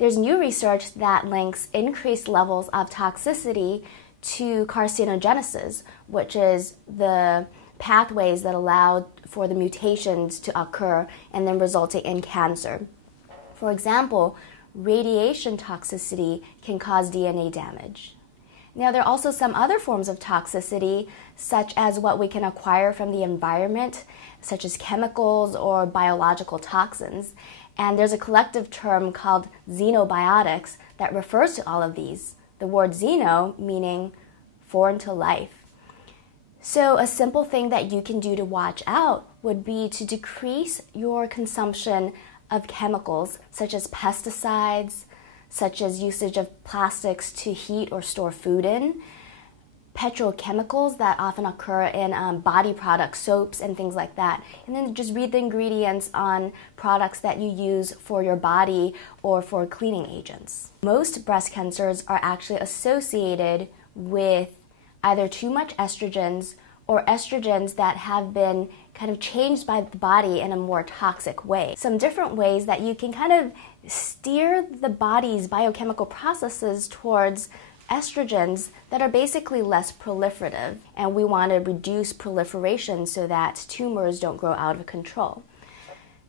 There's new research that links increased levels of toxicity to carcinogenesis, which is the pathways that allow for the mutations to occur and then resulting in cancer. For example, radiation toxicity can cause DNA damage. Now, there are also some other forms of toxicity, such as what we can acquire from the environment, such as chemicals or biological toxins. And there's a collective term called xenobiotics that refers to all of these. The word xeno meaning foreign to life. So a simple thing that you can do to watch out would be to decrease your consumption of chemicals such as pesticides, such as usage of plastics to heat or store food in, petrochemicals that often occur in body products, soaps, and things like that. And then just read the ingredients on products that you use for your body or for cleaning agents. Most breast cancers are actually associated with either too much estrogens or estrogens that have been kind of changed by the body in a more toxic way. Some different ways that you can kind of steer the body's biochemical processes towards estrogens that are basically less proliferative, and we want to reduce proliferation so that tumors don't grow out of control.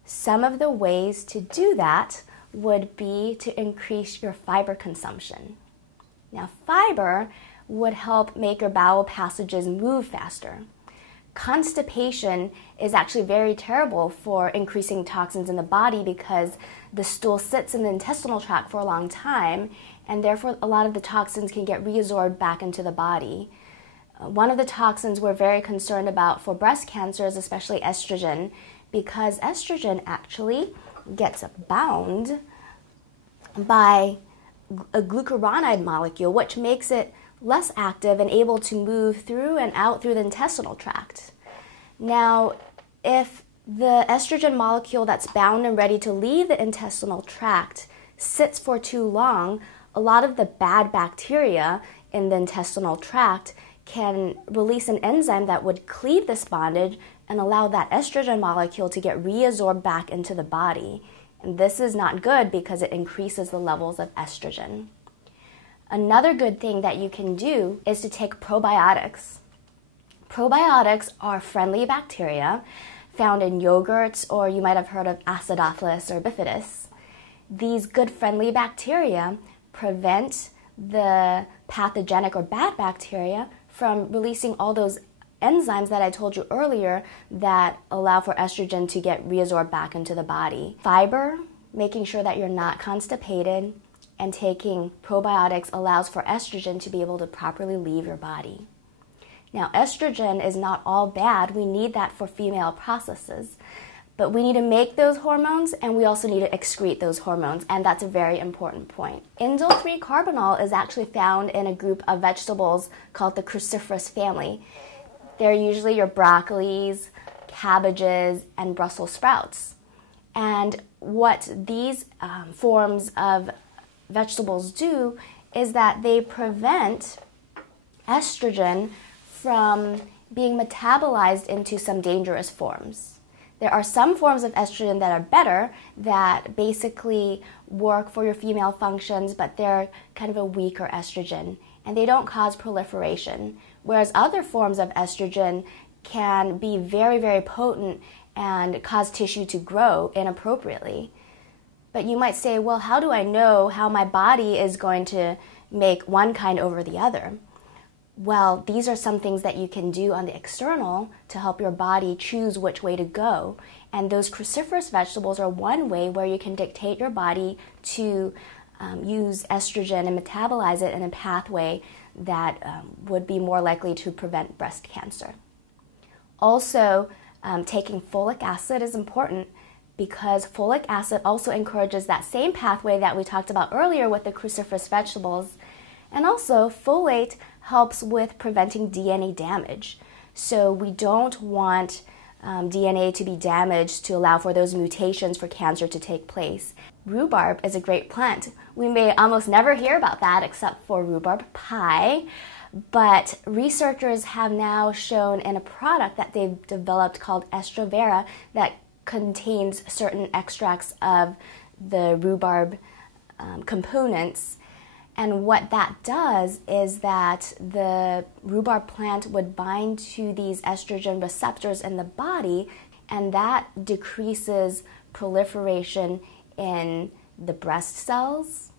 Some of the ways to do that would be to increase your fiber consumption. Now, fiber would help make your bowel passages move faster. Constipation is actually very terrible for increasing toxins in the body because the stool sits in the intestinal tract for a long time, and therefore a lot of the toxins can get reabsorbed back into the body. One of the toxins we're very concerned about for breast cancer is especially estrogen, because estrogen actually gets bound by a glucuronide molecule, which makes it less active and able to move through and out through the intestinal tract. Now, if the estrogen molecule that's bound and ready to leave the intestinal tract sits for too long, a lot of the bad bacteria in the intestinal tract can release an enzyme that would cleave this bondage and allow that estrogen molecule to get reabsorbed back into the body. And this is not good because it increases the levels of estrogen. Another good thing that you can do is to take probiotics. Probiotics are friendly bacteria found in yogurts, or you might have heard of Acidophilus or bifidus. These good friendly bacteria prevent the pathogenic or bad bacteria from releasing all those enzymes that I told you earlier that allow for estrogen to get reabsorbed back into the body. Fiber, making sure that you're not constipated, and taking probiotics allows for estrogen to be able to properly leave your body. Now, estrogen is not all bad. We need that for female processes. But we need to make those hormones, and we also need to excrete those hormones, and that's a very important point. Indole 3-carbinol is actually found in a group of vegetables called the cruciferous family. They're usually your broccolis, cabbages, and Brussels sprouts. And what these forms of vegetables do is that they prevent estrogen from being metabolized into some dangerous forms. There are some forms of estrogen that are better, that basically work for your female functions, but they're kind of a weaker estrogen, and they don't cause proliferation. Whereas other forms of estrogen can be very, very potent and cause tissue to grow inappropriately. But you might say, well, how do I know how my body is going to make one kind over the other? Well, these are some things that you can do on the external to help your body choose which way to go. And those cruciferous vegetables are one way where you can dictate your body to use estrogen and metabolize it in a pathway that would be more likely to prevent breast cancer. Also, taking folic acid is important, because folic acid also encourages that same pathway that we talked about earlier with the cruciferous vegetables. And also, folate helps with preventing DNA damage. So we don't want DNA to be damaged to allow for those mutations for cancer to take place. Rhubarb is a great plant. We may almost never hear about that except for rhubarb pie, but researchers have now shown in a product that they've developed called Estrovera that contains certain extracts of the rhubarb components. And what that does is that the rhubarb plant would bind to these estrogen receptors in the body, and that decreases proliferation in the breast cells,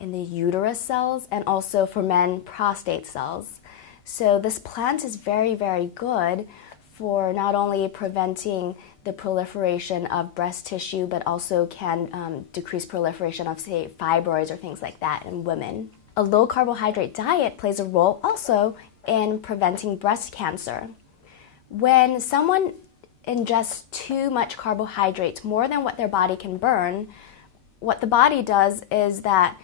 in the uterus cells, and also for men, prostate cells. So this plant is very, very good for not only preventing the proliferation of breast tissue, but also can decrease proliferation of, say, fibroids or things like that in women. A low carbohydrate diet plays a role also in preventing breast cancer. When someone ingests too much carbohydrates, more than what their body can burn, what the body does is that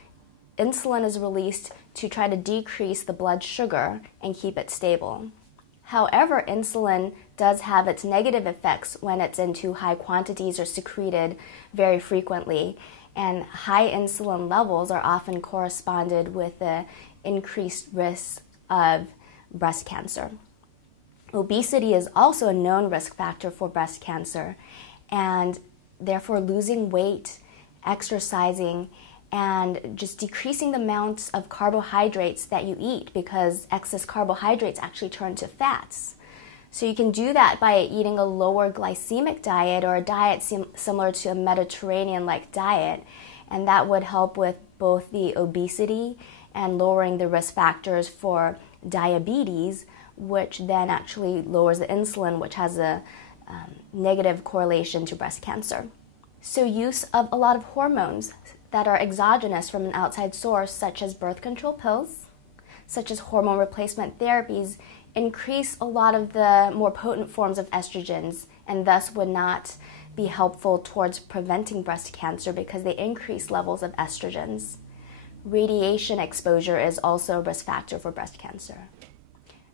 insulin is released to try to decrease the blood sugar and keep it stable. However, insulin does have its negative effects when it's in too high quantities or secreted very frequently, and high insulin levels are often corresponded with the increased risk of breast cancer. Obesity is also a known risk factor for breast cancer, and therefore losing weight, exercising, and just decreasing the amounts of carbohydrates that you eat, because excess carbohydrates actually turn to fats. So you can do that by eating a lower glycemic diet or a diet similar to a Mediterranean-like diet, and that would help with both the obesity and lowering the risk factors for diabetes, which then actually lowers the insulin, which has a negative correlation to breast cancer. So use of a lot of hormones that are exogenous from an outside source, such as birth control pills, such as hormone replacement therapies, increase a lot of the more potent forms of estrogens, and thus would not be helpful towards preventing breast cancer because they increase levels of estrogens. Radiation exposure is also a risk factor for breast cancer.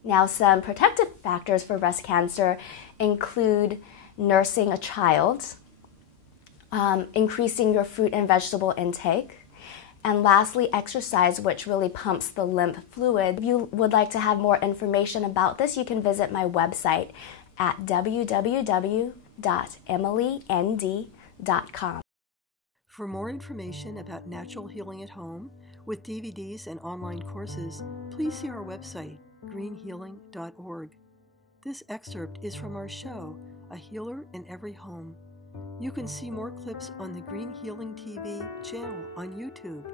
Now, some protective factors for breast cancer include nursing a child, increasing your fruit and vegetable intake, and lastly, exercise, which really pumps the lymph fluid. If you would like to have more information about this, you can visit my website at www.emilynd.com. For more information about natural healing at home with DVDs and online courses, please see our website, greenhealing.org. This excerpt is from our show, A Healer in Every Home. You can see more clips on the Green Healing TV channel on YouTube.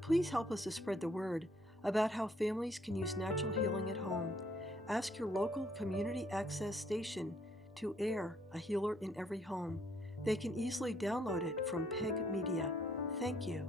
Please help us to spread the word about how families can use natural healing at home. Ask your local community access station to air A Healer in Every Home. They can easily download it from PEG Media. Thank you.